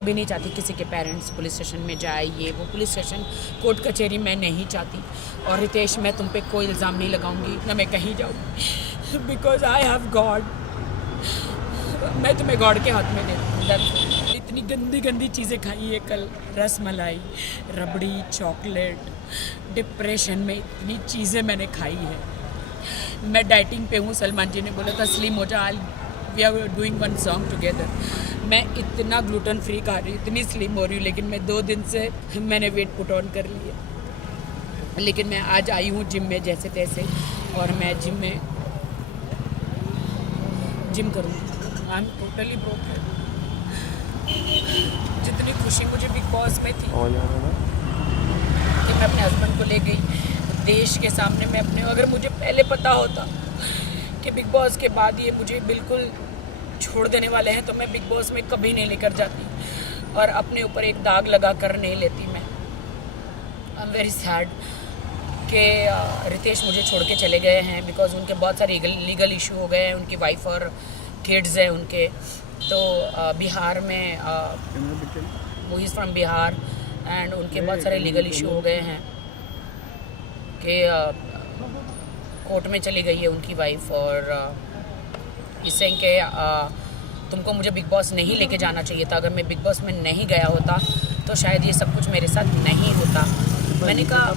भी नहीं चाहती किसी के पेरेंट्स पुलिस स्टेशन में जाए, ये वो पुलिस स्टेशन कोर्ट कचहरी मैं नहीं चाहती। और रितेश, मैं तुम पे कोई इल्ज़ाम नहीं लगाऊंगी, ना मैं कहीं जाऊंगी, बिकॉज आई हैव गॉड। मैं तुम्हें गॉड के हाथ में दे दूँ। इतनी गंदी गंदी चीज़ें खाई है कल, रस मलाई, रबड़ी, चॉकलेट, डिप्रेशन में इतनी चीज़ें मैंने खाई है। मैं डाइटिंग पे हूँ, सलमान जी ने बोला था स्लिम हो जा, we are doing one song together. मैं इतना ग्लूटेन फ्री खा रही हूँ, इतनी स्लिम हो रही हूँ, लेकिन मैं 2 दिन से मैंने वेट पुट ऑन कर लिया। लेकिन मैं आज आई हूँ जिम में जैसे तैसे, और मैं जिम करूँगी। I am totally broken. जितनी खुशी मुझे बिग बॉस में थी कि मैं अपने हस्बैंड को ले गई देश के सामने, मैं अपने, अगर मुझे पहले पता होता कि बिग बॉस के बाद ये मुझे बिल्कुल छोड़ देने वाले हैं तो मैं बिग बॉस में कभी नहीं लेकर जाती और अपने ऊपर एक दाग लगा कर नहीं लेती। मैं आई एम वेरी सैड कि रितेश मुझे छोड़ के चले गए हैं, बिकॉज उनके बहुत सारे लीगल इशू हो गए हैं, उनकी वाइफ और किड्स हैं उनके। तो बिहार में, वो इज़ फ्रॉम बिहार, एंड उनके बहुत सारे लीगल इशू हो गए हैं कि कोर्ट में चली गई है उनकी वाइफ, और इससे कि तुमको मुझे बिग बॉस नहीं लेके जाना चाहिए था। अगर मैं बिग बॉस में नहीं गया होता तो शायद ये सब कुछ मेरे साथ नहीं होता। मैंने कहा,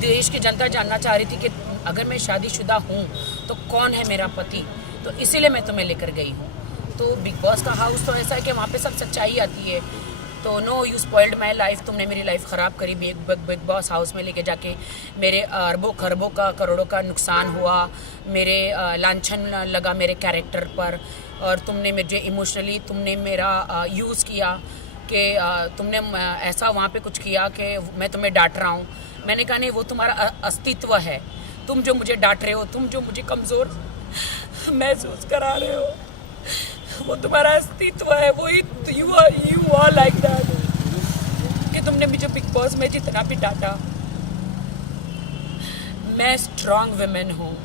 देश की जनता जानना चाह रही थी कि अगर मैं शादीशुदा हूँ तो कौन है मेरा पति, तो इसीलिए मैं तुम्हें लेकर गई हूँ। तो बिग बॉस का हाउस तो ऐसा है कि वहाँ पे सब सच्चाई आती है। तो no, you spoiled my life, तुमने मेरी लाइफ ख़राब करी। बिग बॉस हाउस में लेके जाके मेरे अरबों खरबों का, करोड़ों का नुकसान हुआ, मेरे लांछन लगा मेरे कैरेक्टर पर, और तुमने मुझे इमोशनली तुमने मेरा यूज़ किया कि तुमने ऐसा वहाँ पे कुछ किया कि मैं तुम्हें डांट रहा हूँ। मैंने कहा नहीं, वो तुम्हारा अस्तित्व है। तुम जो मुझे डांट रहे हो, तुम जो मुझे कमज़ोर महसूस करा रहे हो, वो तुम्हारा अस्तित्व है। वही यू आर लाइक दैट कि तुमने मुझे बिग बॉस में जितना भी डांटा। मैं स्ट्रांग वुमेन हूँ,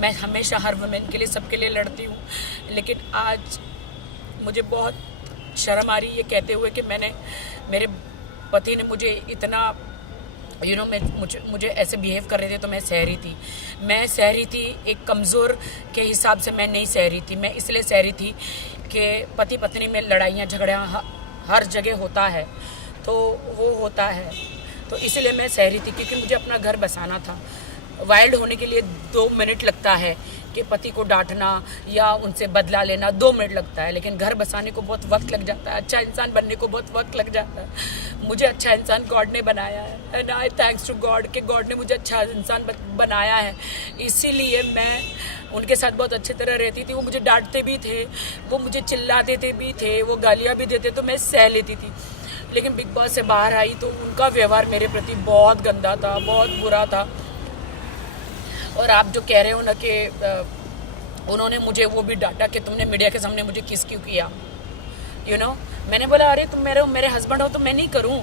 मैं हमेशा हर वुमेन के लिए, सबके लिए लड़ती हूँ, लेकिन आज मुझे बहुत शर्म आ रही है ये कहते हुए कि मेरे पति ने मुझे इतना मुझे ऐसे बिहेव कर रहे थे तो मैं सह रही थी। मैं सह रही थी एक कमज़ोर के हिसाब से, मैं नहीं सह रही थी। मैं इसलिए सह रही थी कि पति पत्नी में लड़ाइयाँ झगड़ियाँ हर जगह होता है, तो वो होता है, तो इसलिए मैं सह रही थी, क्योंकि मुझे अपना घर बसाना था। वाइल्ड होने के लिए 2 मिनट लगता है कि पति को डांटना या उनसे बदला लेना 2 मिनट लगता है, लेकिन घर बसाने को बहुत वक्त लग जाता है। अच्छा इंसान बनने को बहुत वक्त लग जाता है। मुझे अच्छा इंसान गॉड ने बनाया है, and I thanks to God कि गॉड ने मुझे अच्छा इंसान बनाया है। इसीलिए मैं उनके साथ बहुत अच्छी तरह रहती थी। वो मुझे डांटते भी थे, वो मुझे चिल्ला देते भी थे, वो गालियाँ भी देते, तो मैं सह लेती थी। लेकिन बिग बॉस से बाहर आई तो उनका व्यवहार मेरे प्रति बहुत गंदा था, बहुत बुरा था। और आप जो कह रहे हो ना कि उन्होंने मुझे वो भी डांटा कि तुमने मीडिया के सामने मुझे किस क्यों किया, मैंने बोला अरे तुम मेरे हस्बैंड हो तो मैं नहीं करूं।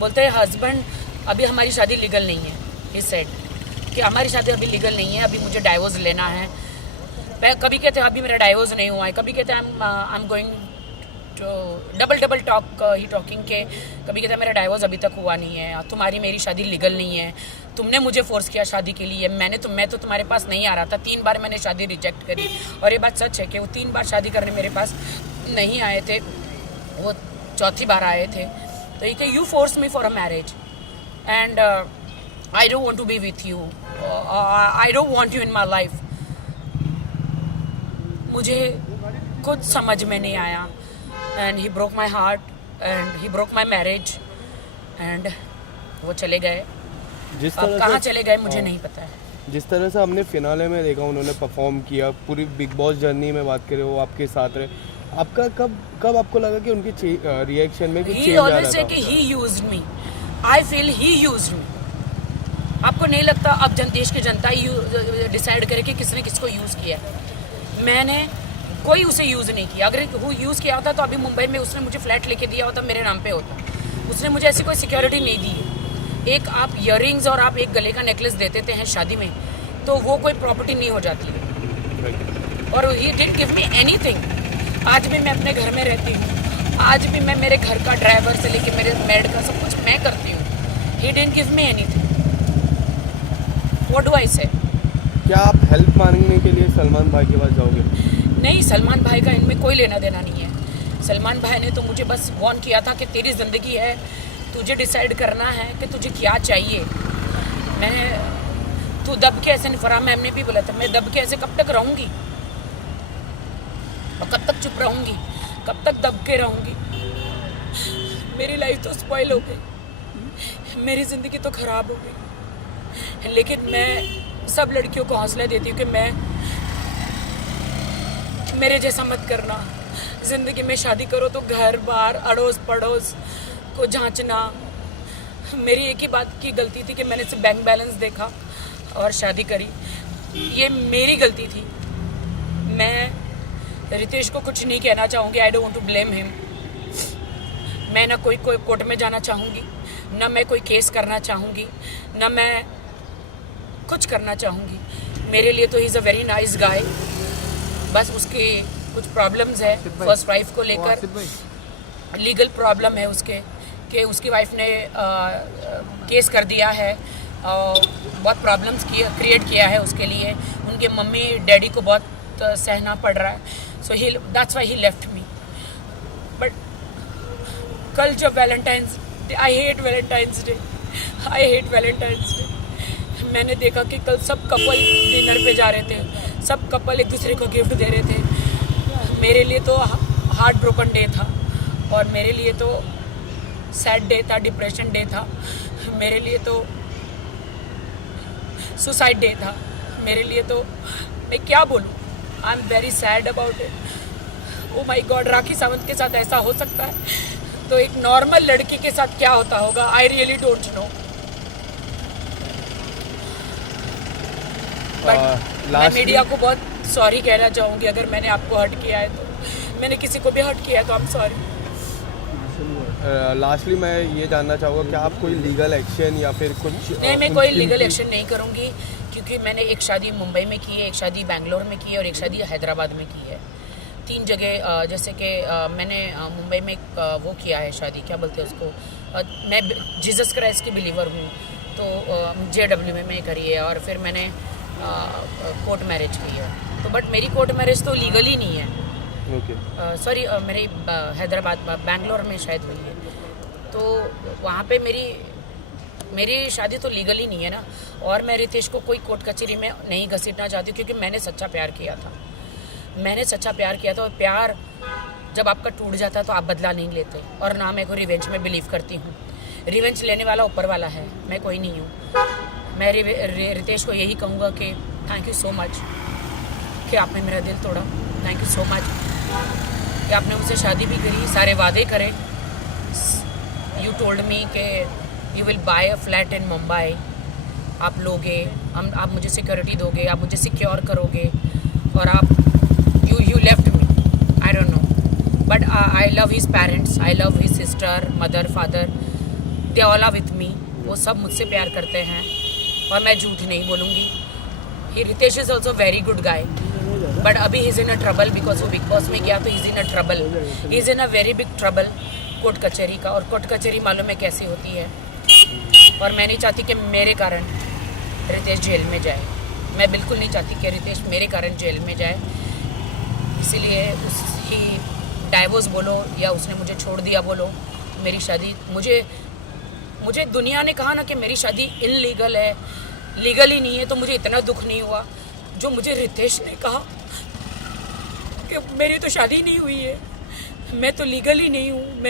बोलते हैं हस्बैंड, अभी हमारी शादी लीगल नहीं है। ही सेड कि हमारी शादी अभी लीगल नहीं है, अभी मुझे डाइवोर्स लेना है। कभी कहते हैं अभी मेरा डाइवोर्स नहीं हुआ है, कभी कहते हैं I am going to double talk ही टॉकिंग के, कभी कहते हैं मेरा डाइवोर्स अभी तक हुआ नहीं है, तुम्हारी मेरी शादी लीगल नहीं है, तुमने मुझे फोर्स किया शादी के लिए। मैं तो तुम्हारे पास नहीं आ रहा था। 3 बार मैंने शादी रिजेक्ट करी, और ये बात सच है कि वो 3 बार शादी करने मेरे पास नहीं आए थे, वो 4थी बार आए थे। तो ये कि you force me for a marriage and I don't want to be with you, I don't want you in my life. मुझे कुछ समझ में नहीं आया, and he broke my heart and he broke my marriage, and वो चले गए। अब कहाँ चले गए मुझे नहीं पता है। जिस तरह से हमने फिनाले में देखा उन्होंने परफॉर्म किया, पूरी बिग बॉस जर्नी में बात करें, वो आपके साथ रहे, आपका कब आपको लगा कि उनके रिएक्शन में कुछ चेंज आ रहा था? कि he used me. I feel he used me. आपको नहीं लगता अब देश की जनता डिसाइड करे कि किसने किसको यूज़ किया? मैंने कोई उसे यूज़ नहीं किया। अगर वो यूज़ किया होता तो अभी मुंबई में उसने मुझे फ्लैट लेके दिया होता, मेरे नाम पे होता। उसने मुझे ऐसी कोई सिक्योरिटी नहीं दी है। एक आप इयररिंग्स और आप एक गले का नेकलेस दे देते हैं शादी में, तो वो कोई प्रॉपर्टी नहीं हो जाती है। और he didn't give me anything. आज भी मैं अपने घर में रहती हूँ आज भी मैं मेरे घर का ड्राइवर से लेके मेरे मेड का सब कुछ मैं करती हूँ. He didn't give me anything. What do I say? क्या आप हेल्प मांगने के लिए सलमान भाई के पास जाओगे? नहीं, सलमान भाई का इनमें कोई लेना देना नहीं है. सलमान भाई ने तो मुझे बस वार्न किया था कि तेरी ज़िंदगी है, तुझे डिसाइड करना है कि तुझे क्या चाहिए. मैंने तू दब के ऐसे, फराह मैम ने भी बोला था, मैं दब के ऐसे कब तक रहूँगी और कब तक चुप रहूँगी, कब तक दब के रहूँगी. मेरी लाइफ तो स्पॉइल हो गई, मेरी ज़िंदगी तो ख़राब हो गई. लेकिन मैं सब लड़कियों को हौसला देती हूँ कि मैं मेरे जैसा मत करना. ज़िंदगी में शादी करो तो घर बार अड़ोस पड़ोस को जांचना. मेरी एक ही बात की गलती थी कि मैंने सिर्फ बैंक बैलेंस देखा और शादी करी. ये मेरी गलती थी. मैं रितेश को कुछ नहीं कहना चाहूँगी. I don't want to blame him. मैं ना कोई कोर्ट में जाना चाहूँगी, ना मैं कोई केस करना चाहूँगी, ना मैं कुछ करना चाहूँगी. मेरे लिए तो he is a very nice guy. बस उसके कुछ प्रॉब्लम्स है फर्स्ट वाइफ को लेकर. लीगल प्रॉब्लम है उसके कि उसकी वाइफ ने केस कर दिया है. बहुत प्रॉब्लम्स क्रिएट किया है उसके लिए. उनके मम्मी डैडी को बहुत सहना पड़ रहा है. So he that's why he left me. But कल जब Valentine's Day, I hate Valentine's Day, I hate Valentine's Day. मैंने देखा कि कल सब कपल डिनर पे जा रहे थे, सब कपल एक दूसरे को गिफ्ट दे रहे थे. मेरे लिए तो हार्ट ब्रोकन डे था, और मेरे लिए तो सैड डे था, डिप्रेशन डे था, मेरे लिए तो सुसाइड डे था, मेरे लिए तो मैं क्या बोलूँ. I am very sad about it. Oh my God, Rakhi Sawant के साथ ऐसा हो सकता है तो एक नॉर्मल लड़की के साथ क्या होता होगा. I really don't know. मैं मीडिया को बहुत सॉरी कहना चाहूँगी अगर मैंने आपको हर्ट किया है. तो मैंने किसी को भी हर्ट किया है तो आप सॉरी. लास्टली मैं ये जानना चाहूँगा कि आप कोई लीगल एक्शन या फिर कुछ? नहीं, मैं कोई लीगल एक्शन नहीं करूँगी, क्योंकि मैंने एक शादी मुंबई में की है, एक शादी बेंगलोर में की है और एक शादी हैदराबाद में की है. 3 जगह. जैसे कि मैंने मुंबई में वो किया है शादी, क्या बोलते हैं उसको, मैं जीसस क्राइस्ट की बिलीवर हूँ, तो JW में करी है. और फिर मैंने कोर्ट मैरिज की है. तो बट मेरी कोर्ट मैरिज तो लीगली नहीं है. सॉरी, मेरी हैदराबाद बेंगलोर में शायद हुई है. तो वहाँ पे मेरी शादी तो लीगली नहीं है ना. और मैं रितेश को कोई कोर्ट कचहरी में नहीं घसीटना चाहती हूँ, क्योंकि मैंने सच्चा प्यार किया था. मैंने सच्चा प्यार किया था, और प्यार जब आपका टूट जाता है तो आप बदला नहीं लेते. और ना मैं को रिवेंज में बिलीव करती हूँ. रिवेंज लेने वाला ऊपर वाला है, मैं कोई नहीं हूँ. मैं रितेश को यही कहूँगा कि थैंक यू सो मच कि आपने मेरा दिल तोड़ा. थैंक यू सो मच कि आपने मुझसे शादी भी करी, सारे वादे करे. यू टोल्ड मी कि you will buy a flat in Mumbai. आप लोगे, आप मुझे सिक्योरिटी दोगे, आप मुझे सिक्योर करोगे, और आप you left me. I don't know, but I love his parents, I love his sister, mother, father. They all are with me. वो सब मुझसे प्यार करते हैं, और मैं झूठ नहीं बोलूँगी. Ritesh is also very good guy, but अभी he's in a trouble because वो बिग बॉस में गया, तो he's in a trouble. He's in a very big trouble court कचहरी का. और कोर्ट कचहरी मालूम है कैसी होती है. और मैं नहीं चाहती कि मेरे कारण रितेश जेल में जाए. मैं बिल्कुल नहीं चाहती कि रितेश मेरे कारण जेल में जाए. इसीलिए उसकी डाइवोर्स बोलो या उसने मुझे छोड़ दिया बोलो, मेरी शादी, मुझे दुनिया ने कहा ना कि मेरी शादी इनलीगल है, लीगल ही नहीं है, तो मुझे इतना दुख नहीं हुआ. जो मुझे रितेश ने कहा कि मेरी तो शादी नहीं हुई है, मैं तो लीगल ही नहीं हूँ,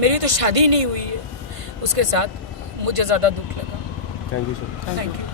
मेरी तो शादी नहीं हुई है, उसके साथ मुझे ज़्यादा दुख लगा. Thank you sir. Thank you.